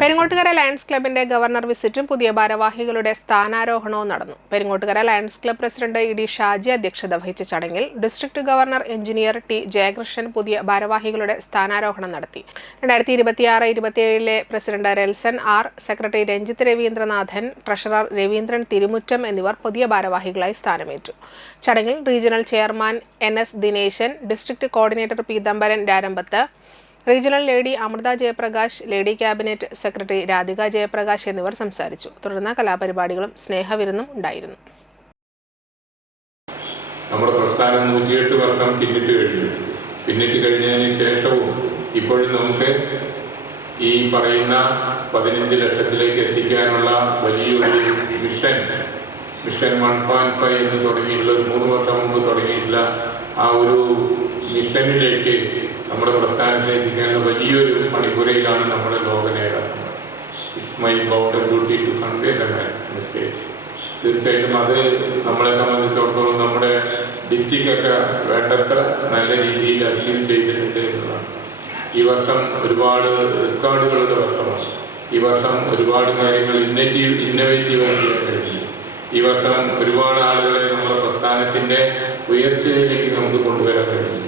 Peringottukara Lions ക്ലബിന്റെ governor വിസിറ്റും പുതിയ ഭാരവാഹികളുടെ സ്ഥാനാരോഹണവും നടന്നു. Peringottukara Lions club president E D. Shaji അധ്യക്ഷത വഹിച്ച ചടങ്ങിൽ district governor engineer T. Jayakrishnan പുതിയ ഭാരവാഹികളുടെ സ്ഥാനാരോഹണം നടത്തി. 2026-27 president Relson R, secretary Ranjith Raveendranathan, treasurer Raveendran Thirumuttam എന്നിവർ പുതിയ ഭാരവാഹികളായി സ്ഥാനമേറ്റു. ചടങ്ങിൽ regional chairman N S. Dineshan, district coordinator Peethambaran Rarambath, regional lady Amrutha Jayaprakash, lady cabinet secretary Radhika Jayaprakash എന്നിവർ സംസാരിച്ചു. തുടർന്ന് കലാപരിപാടികളും സ്നേഹവിരുന്നും ഉണ്ടായിരുന്നു. നമ്മുടെ പ്രസ്ഥാനം 108 വർഷം പിന്നിട്ട് കഴിഞ്ഞതിന് ശേഷവും ഇപ്പോഴും നമുക്ക് ഈ പറയുന്ന 15 ലക്ഷത്തിലേക്ക് എത്തിക്കാനുള്ള വലിയൊരു മിഷൻ 1.5 എന്ന് തുടങ്ങിയിട്ടുള്ള 3 വർഷം മുമ്പ് തുടങ്ങിയിട്ടുള്ള ആ ഒരു മിഷനിലേക്ക് നമ്മുടെ പ്രസ്ഥാനത്തിലേക്ക് എത്തിക്കാനുള്ള വലിയൊരു പണിപ്പുരയിലാണ് നമ്മുടെ ലോക നേതാക്കൾ. It's my bounded duty to convey the message. തീർച്ചയായിട്ടും അത് നമ്മളെ സംബന്ധിച്ചിടത്തോളം നമ്മുടെ ഡിസ്ട്രിക്റ്റൊക്കെ വേണ്ടത്ര നല്ല രീതിയിൽ അച്ചീവ് ചെയ്തിട്ടുണ്ട് എന്നതാണ്. ഈ വർഷം ഒരുപാട് റെക്കോർഡുകളുടെ വർഷമാണ്. ഈ വർഷം ഒരുപാട് കാര്യങ്ങൾ ഇന്നോവേറ്റീവായി ചെയ്യാൻ കഴിഞ്ഞു. ഈ വർഷം ഒരുപാട് ആളുകളെ നമ്മുടെ പ്രസ്ഥാനത്തിൻ്റെ ഉയർച്ചയിലേക്ക് നമുക്ക് കൊണ്ടുവരാൻ കഴിഞ്ഞു.